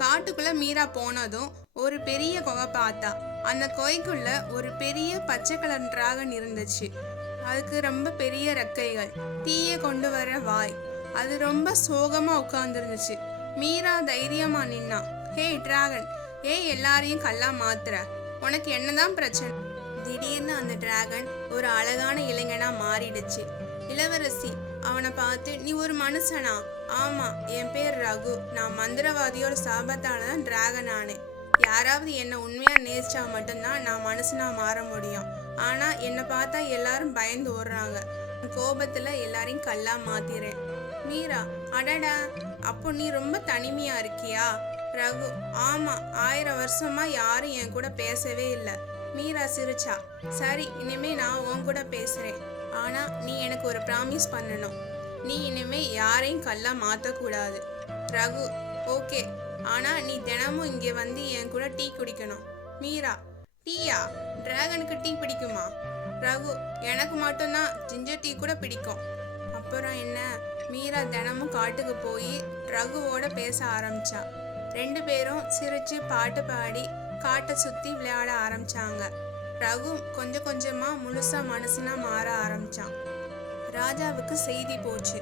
காட்டுக்குள்ள மீரா போனதும் ஒரு பெரிய குகை பார்த்தா. அந்த குகைக்குள்ள ஒரு பெரிய பச்சை கலர் டிராகன் இருந்துச்சு. அதுக்கு ரொம்ப பெரிய ரெக்கைகள், தீய கொண்டு வர வாய். அது ரொம்ப சோகமா உட்கார்ந்துருந்துச்சு. மீரா தைரியமா நின்னா. ஹே டிராகன், எல்லாரையும் கல்லா மாத்துற, உனக்கு என்னதான் பிரச்சனை? திடீர்னு அந்த டிராகன் ஒரு அழகான இளைஞனா மாறிடுச்சு. இளவரசி அவனை பார்த்து, நீ ஒரு மனுஷனா? ஆமா, என் பேர் ரகு. நான் மந்திரவாதியோட சாபத்தால தான் டிராகன் ஆனேன். யாராவது என்னை உண்மையா நேசிச்சா மட்டும்தான் நான் மனுஷனா மாற முடியும். ஆனா என்னை பார்த்தா எல்லாரும் பயந்து ஓடுறாங்க. கோபத்துல எல்லாரையும் கல்லா மாத்திரேன். மீரா, அடடா, அப்போ நீ ரொம்ப தனிமையா இருக்கியா? ரகு, ஆமா, 1000 வருஷமா யாரும் என் கூட பேசவே இல்லை. மீரா சிரிச்சா. சரி, இனிமே நான் உன் கூட பேசுறேன். ஆனா நீ எனக்கு ஒரு ப்ராமிஸ் பண்ணணும். நீ இனிமே யாரையும் கல்லா மாத்தக்கூடாது. ரகு, ஓகே, ஆனா நீ தினமும் இங்க வந்து என் கூட டீ குடிக்கணும். மீரா, டீயா? டிராகனுக்கு டீ பிடிக்குமா? ரகு, எனக்கு மட்டும்தான் ஜிஞ்சர் டீ கூட பிடிக்கும். அப்புறம் என்ன? மீரா தினமும் காட்டுக்கு போய் ரகுவோட பேச ஆரம்பிச்சா. 2 பேரும் சிரிச்சு பாட்டு பாடி காட்டை சுத்தி விளையாட ஆரம்பிச்சாங்க. ரகு கொஞ்சம் கொஞ்சமா முழுசா மனுஷனா மாற ஆரம்பிச்சான். ராஜாவுக்கு செய்தி போச்சு.